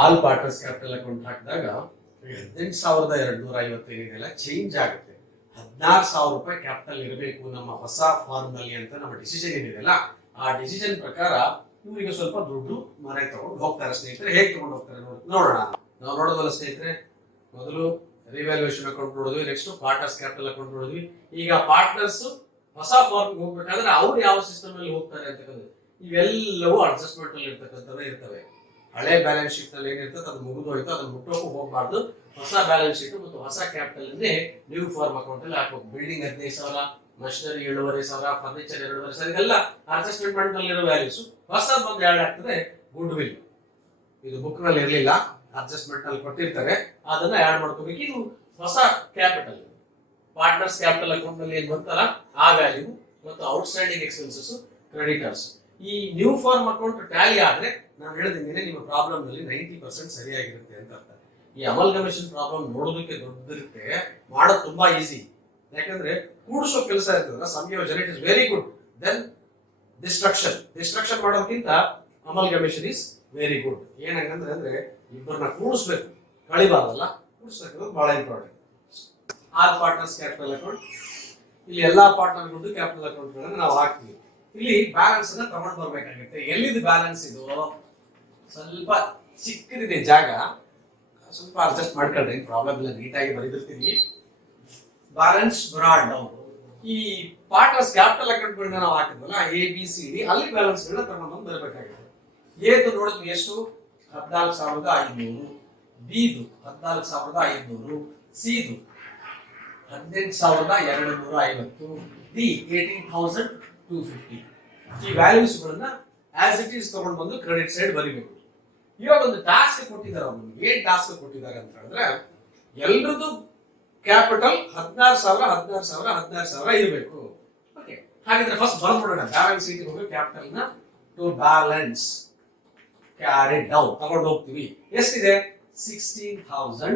All partners capital account ಹಾಕಿದಾಗ 18,250 ಏನಿದೆಯಲ್ಲ ಚೇಂಜ್ ಆಗುತ್ತೆ. 16,000 ರೂಪಾಯಿ ಕ್ಯಾಪಿಟಲ್ ಇರಬೇಕು ನಮ್ಮ ಹೊಸ ಫಾರ್ಮ್ ನಲ್ಲಿ ಅಂತ ನಮ್ಮ ಡಿಸಿಷನ್ ಏನಿದೆಯಲ್ಲ, ಆ ಡಿಸಿಷನ್ ಪ್ರಕಾರ ಇವರಿಗೆ ಸ್ವಲ್ಪ ದುಡ್ಡು ಮನೆ ತಗೊಂಡು ಹೋಗ್ತಾರೆ. ಸ್ನೇಹಿತರೆ ಹೇಗೆ ತಗೊಂಡು ಹೋಗ್ತಾರೆ ನೋಡೋಣ. ನಾವು ನೋಡೋದಲ್ಲ ಸ್ನೇಹಿತರೆ, ಮೊದಲು ರಿವ್ಯಾಲ್ಯೂಯೇಷನ್ ಅಕೌಂಟ್ ನೋಡಿದ್ವಿ, ನೆಕ್ಸ್ಟ್ ಪಾರ್ಟ್ನರ್ಸ್ ಕ್ಯಾಪಿಟಲ್ ಅಕೌಂಟ್ ನೋಡಿದ್ವಿ. ಈಗ ಪಾರ್ಟ್ನರ್ಸ್ ಹೊಸ ಫಾರ್ಮ್ ಹೋಗ್ಬೇಕಾದ್ರೆ ಅವ್ರು ಯಾವ ಸಿಸ್ಟಮ್ ಅಲ್ಲಿ ಹೋಗ್ತಾರೆ ಅಂತಕ್ಕಂಥದ್ದು ಇವೆಲ್ಲವೂ ಅಡ್ಜಸ್ಟ್ಮೆಂಟ್ ಅಲ್ಲಿ ಇರ್ತಕ್ಕಂಥವೇ ಇರ್ತವೆ. ಹಳೆ ಬ್ಯಾಲೆನ್ಸ್ ಶೀಟ್ ನಲ್ಲಿ ಏನಿರ್ತದೆ ಅದು ಮುಗಿದು ಹೋಯ್ತು, ಅದನ್ನ ಮುಟ್ಟೋಕು ಹೋಗಬಾರ್ದು. ಹೊಸ ಬ್ಯಾಲೆನ್ಸ್ ಶೀಟ್ ಮತ್ತು ಹೊಸ ಕ್ಯಾಪಿಟಲ್ ನ್ಯೂ ಫಾರ್ಮ್ ಅಕೌಂಟ್ ಅಲ್ಲಿ ಹಾಕ್ಬೇಕು. ಬಿಲ್ಡಿಂಗ್ 15,000, ಮಷಿನರಿ 7,500, ಫರ್ನಿಚರ್ 2,500, ಇದೆಲ್ಲ ಅಡ್ಜಸ್ಟ್ಮೆಂಟ್ ನಲ್ಲಿರೋ ವ್ಯಾಲ್ಯೂಸ್. ಹೊಸದ್ ಬಂದು ಆಡ್ ಆಗ್ತದೆ ಗುಡ್ ವಿಲ್. ಇದು ಬುಕ್ ನಲ್ಲಿ ಇರಲಿಲ್ಲ, ಅಡ್ಜಸ್ಟ್ಮೆಂಟ್ ನಲ್ಲಿ ಕೊಟ್ಟಿರ್ತಾರೆ, ಅದನ್ನ ಆಡ್ ಮಾಡ್ಕೋಬೇಕು. ಇದು ಹೊಸ ಕ್ಯಾಪಿಟಲ್. ಪಾರ್ಟ್ನರ್ಸ್ ಕ್ಯಾಪಿಟಲ್ ಅಕೌಂಟ್ ನಲ್ಲಿ ಏನ್ ಬಂತಲ್ಲ ಆ ವ್ಯಾಲ್ಯೂ ಮತ್ತು ಔಟ್ಸ್ಟ್ಯಾಂಡಿಂಗ್ ಎಕ್ಸ್ಪೆನ್ಸಸ್ ಕ್ರೆಡಿಟರ್ಸ್. ಈ ನ್ಯೂ ಫಾರ್ಮ್ ಅಕೌಂಟ್ ಟ್ಯಾಲಿ ಆದ್ರೆ ನಾನು ಹೇಳಿದಂಗೆ ನಿಮ್ಮ ಪ್ರಾಬ್ಲಮ್ ನಲ್ಲಿ 90% ಸರಿಯಾಗಿರುತ್ತೆ ಅಂತ ಅರ್ಥ. ಈ ಅಮಲ್ಗಮೇಷನ್ ಪ್ರಾಬ್ಲಮ್ ನೋಡೋದಕ್ಕೆ ದೊಡ್ಡದಿರುತ್ತೆ, ಮಾಡೋದು ತುಂಬಾ ಈಸಿ. ಯಾಕಂದ್ರೆ ಕೂಡಿಸೋ ಕೆಲಸ ಇರ್ತದಲ್ಲ, ಸಂಯೋಜನೆ it is very good. Then destruction ಮಾಡೋದಕ್ಕಿಂತ ಅಮಲ್ಗಮೇಷನ್ ಇಸ್ ವೆರಿ ಗುಡ್. ಏನಂಗಂದ್ರೆ ಅಂದ್ರೆ ಇಬ್ಬರನ್ನ ಕೂಡಿಸ್ಬೇಕು, ಕಳಿಬಾರ್ದಲ್ಲ, ಕೂಡಿಸ್ಬೇಕು, ಬಹಳ important. All partners capital account, ಇಲ್ಲಿ ಎಲ್ಲಾ ಪಾರ್ಟ್ನರ್ ದುಡ್ಡು ಕ್ಯಾಪಿಟಲ್ ಅಕೌಂಟ್ ಗಳನ್ನ ನಾವು ಹಾಕ್ತೀವಿ. ಇಲ್ಲಿ ಬ್ಯಾಲೆನ್ಸ್ ಅನ್ನ ತಗೊಂಡು ಬರ್ಬೇಕಾಗುತ್ತೆ. ಎಲ್ಲಿದು ಬ್ಯಾಲೆನ್ಸ್ ಇದು ಸ್ವಲ್ಪ ಚಿಕ್ಕದಿದೆ ಜಾಗ, ಸ್ವಲ್ಪ ಅಡ್ಜಸ್ಟ್ ಮಾಡ್ಕೊಂಡ್ರೆ ಪ್ರಾಬ್ಲಮ್ ಇಲ್ಲ, ನೀಟಾಗಿ ಬರೆದಿರ್ತೀನಿ. Balance brought down. ಈ ಪಾರ್ಟ್ನರ್ಸ್ ಕ್ಯಾಪಿಟಲ್ ಅಕೌಂಟ್ ಗಳನ್ನ ನಾವು ಹಾಕಿದ್ವಲ್ಲ ABCD, ಅಲ್ಲಿ ಬ್ಯಾಲೆನ್ಸ್ ಗಳನ್ನ ತಗೊಂಡು ಬರಬೇಕಾಗುತ್ತೆ. ಏದು ನೋಡಿದ್ವಿ ಎಷ್ಟು? 14,500, ಬಿದು 14,500, ಸಿದು 18,250, ಡಿ 18,250. ಈ ವ್ಯಾಲ್ಯೂಸ್ ಗಳನ್ನ ಆಸ್ ಇಟ್ ಈಸ್ ತಗೊಂಡು ಬಂದು ಕ್ರೆಡಿಟ್ ಸೈಡ್ ಬರಿಬೇಕು. ಇವಾಗ ಒಂದು ಟಾಸ್ಕ್ ಕೊಟ್ಟಿದ್ದಾರೆ ಅವ್ರು. ಏನ್ ಟಾಸ್ಕ್ ಕೊಟ್ಟಿದ್ದಾರೆ ಅಂತ ಹೇಳಿದ್ರೆ, ಎಲ್ರದ್ದು ಕ್ಯಾಪಿಟಲ್ 16,000 ಇರಬೇಕು. ಓಕೆ, ಹಾಗಿದ್ರೆ ಫಸ್ಟ್ ಬರ್ದ್ಬಿಡೋಣ. ಬ್ಯಾಲೆನ್ಸ್ ಶೀಟ್ ಹೋಗಿ ಕ್ಯಾಪಿಟಲ್ ನ ಟು ಬ್ಯಾಲೆನ್ಸ್ ಕ್ಯಾರಿ ಡೌನ್ ತಗೊಂಡು ಹೋಗ್ತೀವಿ. ಎಷ್ಟಿದೆ? 16,000,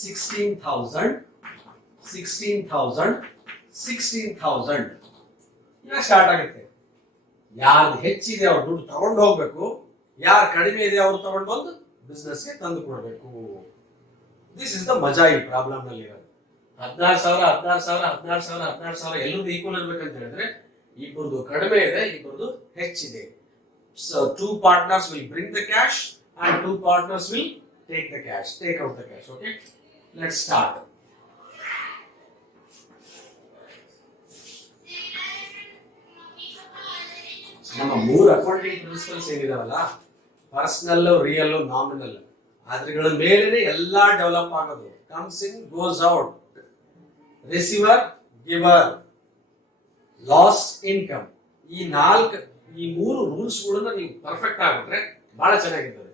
16,000, 16,000, 16,000. ಈಗ ಸ್ಟಾರ್ಟ್ ಆಗುತ್ತೆ. ಯಾರ್ದು ಹೆಚ್ಚಿದೆ ಅವ್ರು ದುಡ್ಡು ತಗೊಂಡು ಹೋಗ್ಬೇಕು, ಯಾರು ಕಡಿಮೆ ಇದೆ ಅವ್ರು ತಗೊಂಡು ಬಂದು ಬಿಸ್ನೆಸ್ಗೆ ತಂದು ಕೊಡಬೇಕು. ದಿಸ್ ಇಸ್ ದ ಮಜಾ ಈ ಪ್ರಾಬ್ಲಮ್ ನಲ್ಲಿ ಇರೋದು. 16,000, 16,000, 16,000, 16,000 ಎಲ್ಲರದ್ದು ಈಕ್ವಲ್ ಇರ್ಬೇಕಂತ ಹೇಳಿದ್ರೆ ಇಬ್ಬರದು ಕಡಿಮೆ ಇದೆ, ಇಬ್ಬರದು ಹೆಚ್ಚಿದೆ. So 2 partners will bring the cash and 2 partners will take out the cash. Okay, let's start. ನಮ್ಮ 3 ಅಕೌಂಟಿಂಗ್ ಪ್ರಿನ್ಸಿಪಲ್ಸ್ ಏನಿದಾವಲ್ಲ, ಪರ್ಸನಲ್, ರಿಯಲ್, ನಾಮಿನಲ್, ಅದ್ರಗಳ ಮೇಲೆನೆ ಎಲ್ಲಾ ಡೆವಲಪ್ ಆಗೋದು. Comes in, goes out, receiver, giver, loss, income. ಈ 3 ರೂಲ್ಸ್ ಗಳನ್ನ ನೀವು ಪರ್ಫೆಕ್ಟ್ ಆಗ್ಬಿಟ್ರೆ ಬಹಳ ಚೆನ್ನಾಗಿರ್ತದೆ.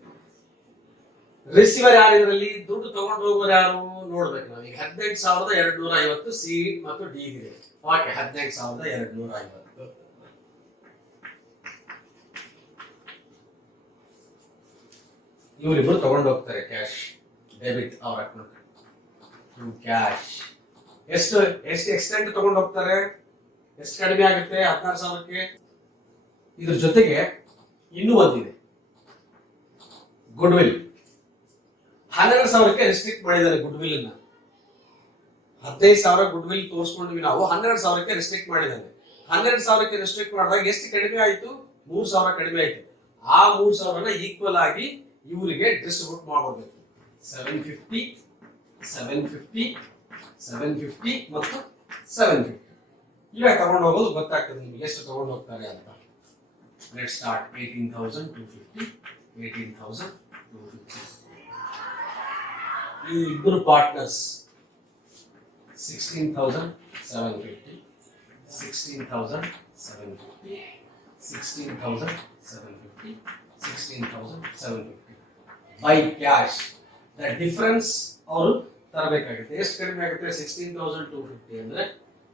ರಿಸೀವರ್ ಯಾರು? ಇದರಲ್ಲಿ ದುಡ್ಡು ತಗೊಂಡು ಹೋಗೋರು ಯಾರು ನೋಡ್ಬೇಕು ನಾವು. ಈಗ 18,250 ಸಿ ಮತ್ತು ಡಿ ಇದೆ. ಓಕೆ, 18,250. ಇವರಿಬ್ಬರು ತಗೊಂಡು ಹೋಗ್ತಾರೆ ಕ್ಯಾಶ್, ಡೆಬಿಟ್ ಅವ್ರ ಅಕೌಂಟ್ ಕ್ಯಾಶ್. ಎಷ್ಟು ಎಕ್ಸ್ಟೆಂಟ್ ತಗೊಂಡು ಹೋಗ್ತಾರೆ? ಎಷ್ಟು ಕಡಿಮೆ ಆಗುತ್ತೆ? 16,000ಕ್ಕೆ. ಇದ್ರ ಜೊತೆಗೆ ಇನ್ನೂ ಒಂದಿದೆ, ಗುಡ್ ವಿಲ್. 12,000ಕ್ಕೆ ರೆಸ್ಟ್ರಿಕ್ಟ್ ಮಾಡಿದ್ದಾರೆ ಗುಡ್ ವಿಲ್ ಅನ್ನ. 15,000 ಗುಡ್ ವಿಲ್ ತೋರಿಸ್ಕೊಂಡ್ವಿ ನಾವು, 12,000ಕ್ಕೆ ರೆಸ್ಟ್ರಿಕ್ಟ್ ಮಾಡಿದ್ದಾರೆ. 12,000ಕ್ಕೆ ರೆಸ್ಟ್ರಿಕ್ಟ್ ಮಾಡಿದಾಗ ಎಷ್ಟು ಕಡಿಮೆ ಆಯ್ತು? 3,000 ಕಡಿಮೆ ಆಯ್ತು. ಆ 3,000ನ ಈಕ್ವಲ್ ಆಗಿ ಇವರಿಗೆ ಡಿಸ್ಟ್ರಿಬ್ಯೂಟ್ ಮಾಡಬೇಕು. 750, 750, 750 ಮತ್ತು 750. ಇವಾಗ ತಗೊಂಡು ಹೋಗೋದು ಗೊತ್ತಾಗ್ತದೆ ನಿಮ್ಗೆ ಎಷ್ಟು ತಗೊಂಡು ಹೋಗ್ತಾರೆ ಅಂತ. Let's start. 18,250, 18,250. ಈ ಇಬ್ಬರು partners 16,750, 16,750. 750, 16,750, 16,750 by cash. The difference ಅವರು ತರಬೇಕಾಗುತ್ತೆ. ಎಷ್ಟು ಕಡಿಮೆ ಆಗುತ್ತೆ? 16,250 ಅಂದ್ರೆ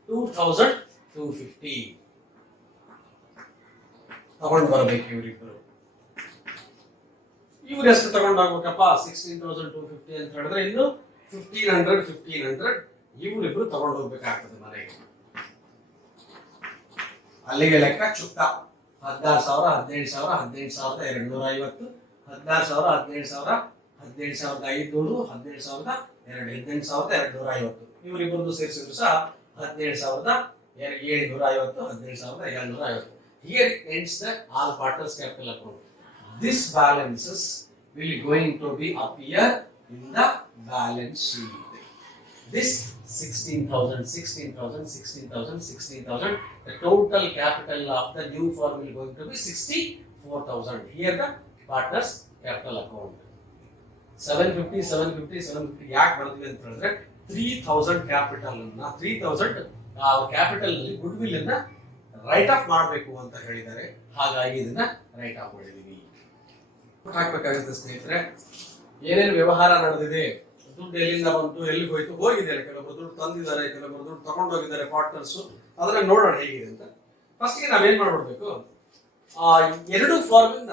2,250 ತಗೊಂಡು ಬರಬೇಕು ಇವರಿಬ್ಬರು. ಇವ್ರು ಎಷ್ಟು ತಗೊಂಡು ಹೋಗ್ಬೇಕಪ್ಪ? 16,250 ಅಂತ ಹೇಳಿದ್ರೆ ಇನ್ನು 1,500 ಇವರಿಬ್ರು ತಗೊಂಡು ಹೋಗ್ಬೇಕಾಗ್ತದೆ ಮನೆಗೆ. ಅಲ್ಲಿಗೆ ಲೆಕ್ಕ ಚುಕ್ತ. 16,000, 17,000, 17,250, 16,000, 17,000, 17,500, 17,250, 18,250 ಇವರಿಬ್ಬರದ್ದು ಸೇರಿಸಿದ್ರು ಸಹ 17,750, 17,250. Here ends the all partners capital account. This balances will going to be appear in the balance sheet. This 16,000, 16,000, 16,000, 16,000. The total capital of the new firm will going to be 64,000. Here the partners capital account. 750, 750, 750 ಯಾಕೆ ಬರ್ತೀವಿ ಅಂತ ಹೇಳಿದ್ರೆ 3,000 ಕ್ಯಾಪಿಟಲ್ ಅನ್ನ 3,000 ಕ್ಯಾಪಿಟಲ್ ನಲ್ಲಿ ಗುಡ್ ವಿಲ್ ಅನ್ನ ರೈಟ್ ಆಫ್ ಮಾಡಬೇಕು ಅಂತ ಹೇಳಿದ್ದಾರೆ. ಹಾಗಾಗಿ ಇದನ್ನ ರೈಟ್ ಆಫ್ ಮಾಡಿದೀವಿ. ಹಾಕ್ಬೇಕಾಗುತ್ತೆ ಸ್ನೇಹಿತರೆ. ಏನೇನು ವ್ಯವಹಾರ ನಡೆದಿದೆ, ದುಡ್ಡು ಎಲ್ಲಿಂದ ಬಂತು, ಎಲ್ಲಿಗೆ ಹೋಯ್ತು, ಹೋಗಿದ್ದಾರೆ. ಕೆಲವೊಬ್ರು ದುಡ್ಡು ತಂದಿದ್ದಾರೆ, ಕೆಲವೊಬ್ರು ದುಡ್ಡು ತಗೊಂಡು ಹೋಗಿದ್ದಾರೆ ಪಾರ್ಟ್ನರ್ಸ್. ಅದನ್ನ ನೋಡೋಣ ಹೇಗಿದೆ ಅಂತ. ಫಸ್ಟ್ ಗೆ ನಾವೇನ್ ಮಾಡ್ಬಿಡ್ಬೇಕು, ಎರಡು ಫಾರ್ಮ್ ಇಂದ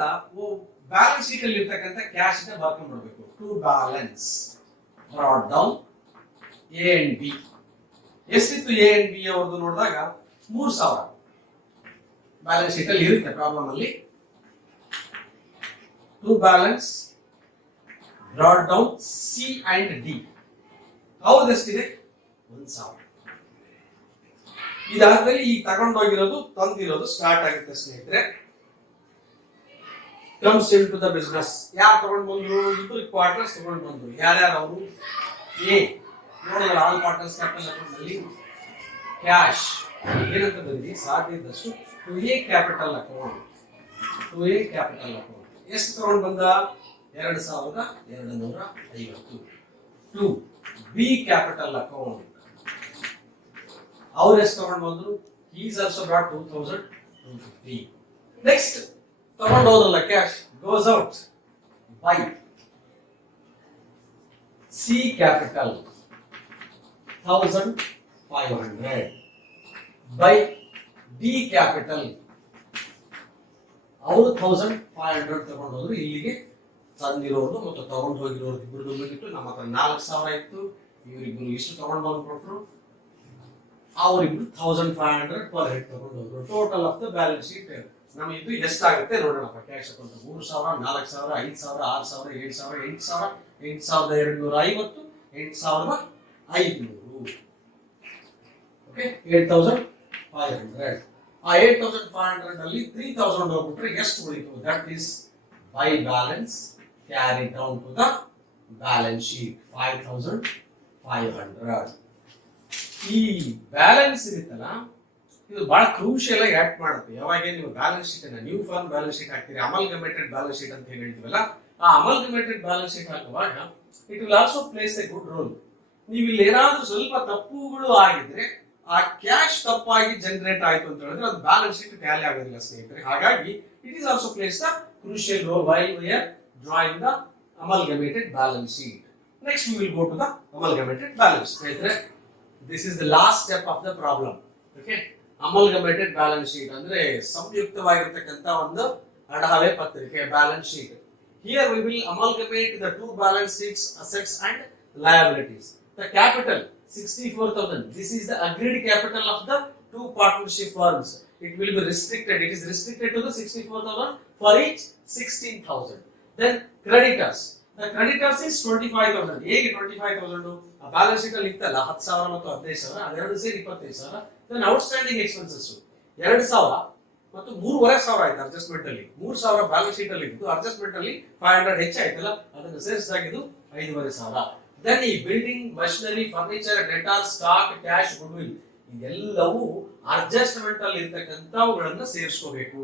ಬ್ಯಾಲೆನ್ಸ್ ಶೀಟ್ ಅಲ್ಲಿ ಇರ್ತಕ್ಕಂಥ ಕ್ಯಾಶ್ ನ ಬರ್ಕೊಂಡ್ ಮಾಡ್ಬೇಕು. To balance brought down A and B. ಎಷ್ಟಿತ್ತು ಎ ಅಂಡ್ ಬಿ ಅವ್ರದ್ದು ನೋಡಿದಾಗ 3,000 ಬ್ಯಾಲೆನ್ಸ್ ಶೀಟ್ ಅಲ್ಲಿ ಇರುತ್ತೆ ಪ್ರಾಬ್ಲಮ್ ಅಲ್ಲಿ. To balance brought down C and D ಅವ್ರದ್ದು ಎಷ್ಟಿದೆ? 1,000. ಇದಾದ್ಮೇಲೆ ಈಗ ತಗೊಂಡೋಗಿರೋದು ತಂದಿರೋದು ಸ್ಟಾರ್ಟ್ ಆಗುತ್ತೆ ಸ್ನೇಹಿತರೆ. Comes in to the business. ಯಾರು ತಗೊಂಡು ಬಂದ್ರು? ಇಬ್ಬರು ಪಾರ್ಟ್ನರ್ಸ್ ತಗೊಂಡು ಬಂದ್ರು. ಯಾರ್ಯಾರು ಅವರು? ಎ ನೋಡಿದ್ರೆ ಆಲ್ ಪಾರ್ಟ್ನರ್ಸ್ ಕ್ಯಾಪಿಟಲ್ ಅಕೌಂಟ್ ಅಲ್ಲಿ ಕ್ಯಾಶ್ ಏನಂತ ಬಂದಿ ಸಾಧ್ಯ ಇದ್ದಷ್ಟು to A capital account. To A capital account ಎಷ್ಟು ತಗೊಂಡು ಬಂದ? 2,250. ಟು ಬಿ ಕ್ಯಾಪಿಟಲ್ ಅಕೌಂಟ್ ಅವ್ರು ಎಷ್ಟು ತಗೊಂಡು ಬಂದ್ರು? Is also brought 2,250. ನೆಕ್ಸ್ಟ್ ತಗೊಂಡು ಹೋದ್ರಲ್ಲ cash goes out by C capital 1,500 by D capital ಅವರು 1,500 ತಗೊಂಡು ಹೋದ್ರು. ಇಲ್ಲಿಗೆ ತಂದಿರೋರು ಮತ್ತು ತಗೊಂಡು ಹೋಗಿರೋರು ಇಬ್ಬರು ಬಿಟ್ಟು ನಮ್ಮ ಹತ್ರ 4,000 ಇತ್ತು. ಇವರಿಬ್ಬರು ಇಷ್ಟು ತಗೊಂಡು ಬಂದು ಕೊಟ್ಟರು. ಅವರಿಬ್ರು 1,500 ಪರ್ ಹೆಡ್ ತಗೊಂಡು ಹೋದ್ರು. Total of the balance sheet ನಮಗೆ ಇದು ಎಷ್ಟಾಗುತ್ತೆ ನೋಡೋಣಪ್ಪ. Cash account 3,000, 4,000, 5,000, 6,000, 7,000, 8,000, 8,250, 8,500. ಓಕೆ, 8,500. ಆ 8,500 ಅಲ್ಲಿ 3,000 ಹೋಗ್ಬಿಟ್ರೆ ಎಷ್ಟು ಉಳಿತು? That is by balance carry down to the balance sheet 5,500. ಈ ಬ್ಯಾಲೆನ್ಸ್ ಇರುತ್ತಲ್ಲ, ಇದು ಬಹಳ ಕ್ರೂಷಿಯಲ್ ಆಗಿ ಆಕ್ಟ್ ಮಾಡುತ್ತೆ. ಯಾವಾಗ ನೀವು ಬ್ಯಾಲೆನ್ಸ್ ಶೀಟ್ ಅನ್ನ ನ್ಯೂ ಫಾರ್ಮ್ ಬ್ಯಾಲೆನ್ಸ್ ಶೀಟ್ ಹಾಕ್ತೀರಿ, ಅಮಲ್ಗಮೇಟೆಡ್ ಬ್ಯಾಲೆನ್ಸ್ ಶೀಟ್ ಅಂತ ಹೇಳ್ತೀವಲ್ಲ, ಆ ಅಮಲ್ಗಮೇಟೆಡ್ ಬ್ಯಾಲೆನ್ಸ್ ಶೀಟ್ ಹಾಕುವಾಗ it will also place a good role. ನೀವು ಇಲ್ಲಿ ಏನಾದ್ರೂ ಸ್ವಲ್ಪ ತಪ್ಪುಗಳು ಆಗಿದ್ರೆ ಆ ಕ್ಯಾಶ್ ತಪ್ಪಾಗಿ ಜನರೇಟ್ ಆಯ್ತು ಅಂತ ಹೇಳಿದ್ರೆ ಅದು ಬ್ಯಾಲೆನ್ಸ್ ಶೀಟ್ ಟ್ಯಾಲಿ ಆಗೋದಿಲ್ಲ ಸ್ನೇಹಿತರೆ. ಹಾಗಾಗಿ it is also plays the crucial role while we are drawing the amalgamated balance sheet. Next we will go to the amalgamated balance. ಸ್ನೇಹಿತರೆ, this is the last step of the problem. Okay, amalgamated balance sheet ಅಂದ್ರೆ ಸಂಯುಕ್ತವಾಗಿರ್ತಕ್ಕಂಥ ಒಂದು ಅಡಹವೆ ಪತ್ರಿಕೆ balance sheet. Here we will amalgamate the two balance sheets assets and liabilities. The capital 64,000. This is the agreed capital of the two partnership firms. It will be restricted. It is restricted to the 64,000 for each 16,000. Then creditors. The creditors is 25,000. ಹೇಗೆ 25,000? ಆ ಬ್ಯಾಲೆನ್ಸ್ ಶೀಟ್ ಅಲ್ಲಿ ಇತ್ತಲ್ಲ 10,000 ಮತ್ತು 15,000, ಅದೆರಡು ಸೇರಿ 25,000. Then outstanding expenses 2,000 ಮತ್ತು 3,500 ಆಯ್ತು ಅಡ್ಜಸ್ಟ್ಮೆಂಟ್ ಅಲ್ಲಿ. 3,000 ಬ್ಯಾಲೆನ್ಸ್ ಶೀಟ್ ಅಲ್ಲಿ ಇತ್ತು, ಅಡ್ಜಸ್ಟ್ಮೆಂಟ್ ಅಲ್ಲಿ 500 ಹೆಚ್ಚಾಯ್ತಲ್ಲ, ಅದನ್ನು ಸೇರಿಸಿದಾಗಿದ್ದು 5,500. Then ಈ building, machinery, furniture, Dettol, stock, cash, good will ಇದೆಲ್ಲವೂ ಅಡ್ಜಸ್ಟ್ಮೆಂಟ್ ಅಲ್ಲಿ ಇರ್ತಕ್ಕಂಥವುಗಳನ್ನ ಸೇರಿಸ್ಕೋಬೇಕು.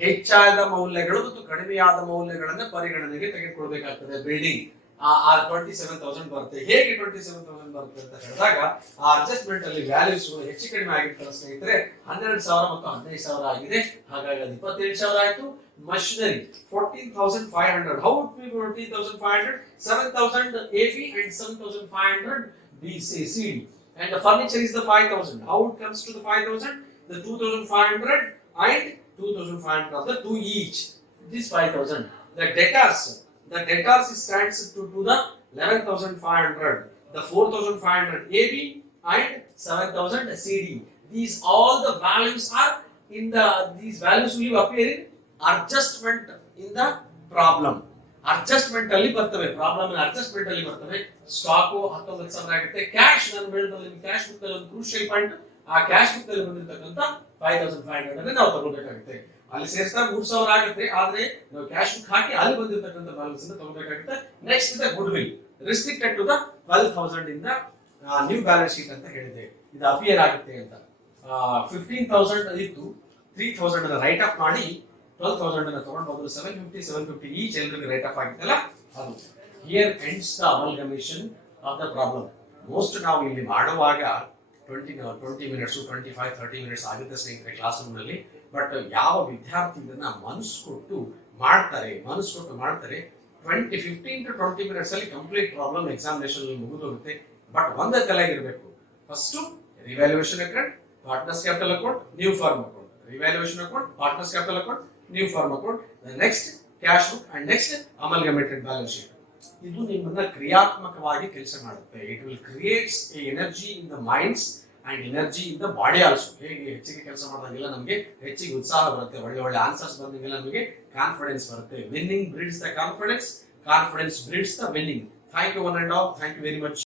ಹೆಚ್ಚಾದ ಮೌಲ್ಯಗಳು ಮತ್ತು ಕಡಿಮೆಯಾದ ಮೌಲ್ಯಗಳನ್ನ ಪರಿಗಣನೆಗೆ ತೆಗೆದುಕೊಳ್ಬೇಕಾಗ್ತದೆ. ಬಿಲ್ಡಿಂಗ್ 27,000 ಬರುತ್ತೆ. ಹೇಗೆ 27,000 ಬರುತ್ತೆ ಅಂತ ಹೇಳಿದಾಗ ಆ ಅಡ್ಜಸ್ಟ್ಮೆಂಟ್ ಅಲ್ಲಿ ವ್ಯಾಲ್ಯೂಸ್ ಹೆಚ್ಚು ಕಡಿಮೆ ಆಗಿರ್ತಾರೆ ಸ್ನೇಹಿತರೆ. 12,000 ಮತ್ತು 15,000 ಆಗಿದೆ, ಹಾಗಾಗಿ ಅದು 27,000 ಆಯ್ತು. Machinery 14,500. How would be 14,500? 7,000 AP and 7,500 BCD. And the furniture is the 5,000. How it comes to the 5,000? The 2,500 and 2,500 of the two each. This 5,000. The debtors stands to the 11,500. The 4,500 AB and 7,000 CD. These all the values are in the. These values will appear in adjustment in the problem. Adjustment ಅಲ್ಲಿ ಬರ್ತವೆ, ಪ್ರಾಬ್ಲಮ್ ಅಡ್ಜಸ್ಟ್ಮೆಂಟ್ ಅಲ್ಲಿ ಬರ್ತವೆ. ಸ್ಟಾಕ್ 19,000 ಆಗುತ್ತೆ. ಕ್ಯಾಶ್ ನಾನು ಹೇಳಿದ್ರೆ ಕ್ಯಾಶ್ ಬುಕ್ ಅಲ್ಲಿ ಒಂದು ಕ್ರೂಷಿಯಲ್ ಪಾಯಿಂಟ್, ಆ ಕ್ಯಾಶ್ ಬುಕ್ ಅಲ್ಲಿ ಬಂದಿರತಕ್ಕಂತ 5,500 ಅನ್ನು ನಾವು ತಗೊಳ್ಬೇಕಾಗುತ್ತೆ. ಅಲ್ಲಿ ಸೇರಿಸಿದಾಗ 3,000 ಆಗುತ್ತೆ, ಆದ್ರೆ ನಾವು ಕ್ಯಾಶ್ ಬುಕ್ ಹಾಕಿ ಅಲ್ಲಿ ಬಂದಿರತಕ್ಕಂತ ಬ್ಯಾಲೆನ್ಸ್ ಅನ್ನು ತಗೊಳ್ಬೇಕಾಗುತ್ತೆ. Next the goodwill restricted to the 12,000 ಇಂದ ನ್ಯೂ ಬ್ಯಾಲೆನ್ಸ್ ಶೀಟ್ ಅಂತ ಹೇಳಿದೆ, ಇದು ಅಪಿಯರ್ ಆಗುತ್ತೆ ಅಂತ. 15,000 ಇತ್ತು, 3,000 ಅನ್ನ ರೈಟ್ ಆಫ್ ಮಾಡಿ 12,000 ಅನ್ನ ತಗೊಂಡು ಬಂದ್ರು. 750 ಈಚ್ ಎಲ್ಲರಿಗೆ ರೈಟ್ ಆಫ್ ಆಗಿತ್ತಲ್ಲ ಅದು. Here ends the ಅಮಲ್ಗಮೇಷನ್ of the problem. Most ನಾವು ಇಲ್ಲಿ ಮಾಡುವಾಗ 20 ಮಿನಿಟ್ಸ್ 25-30 ಮಿನಿಟ್ಸ್ ಆಗುತ್ತೆ ಸ್ನೇಹಿತರೆ ಕ್ಲಾಸ್ ರೂಮ್ ನಲ್ಲಿ. ಬಟ್ ಯಾವ ವಿದ್ಯಾರ್ಥಿ ಇದನ್ನ ಮನಸ್ಸು ಕೊಟ್ಟು ಮಾಡ್ತಾರೆ 15 to 20 ಮಿನಿಟ್ಸ್ ಅಲ್ಲಿ ಕಂಪ್ಲೀಟ್ ಪ್ರಾಬ್ಲಮ್ ಎಕ್ಸಾಮಿನೇಷನ್ ಮುಗಿದೋಗುತ್ತೆ. ಬಟ್ ಒಂದೇ ತಲೆಗಿರ್ಬೇಕು. First revaluation account, partners capital account, new firm account. Revaluation account, partners capital account, new firm account, next cash book and next amalgamated balance sheet. ಇದು ನಿಮ್ಮನ್ನ ಕ್ರಿಯಾತ್ಮಕವಾಗಿ ಕೆಲಸ ಮಾಡುತ್ತೆ. It will creates a energy in the minds and energy in the body also. ಹೇಗೆ ಹೆಚ್ಚಿಗೆ ಕೆಲಸ ಮಾಡಿದಾಗೆಲ್ಲ ನಮಗೆ ಹೆಚ್ಚಿಗೆ ಉತ್ಸಾಹ ಬರುತ್ತೆ, ಒಳ್ಳೆ ಆನ್ಸರ್ಸ್ ಬಂದಾಗೆಲ್ಲ ನಮಗೆ ಕಾನ್ಫಿಡೆನ್ಸ್ ಬರುತ್ತೆ. Winning breeds the confidence, confidence breeds the winning. Thank you one and all. Thank you very much.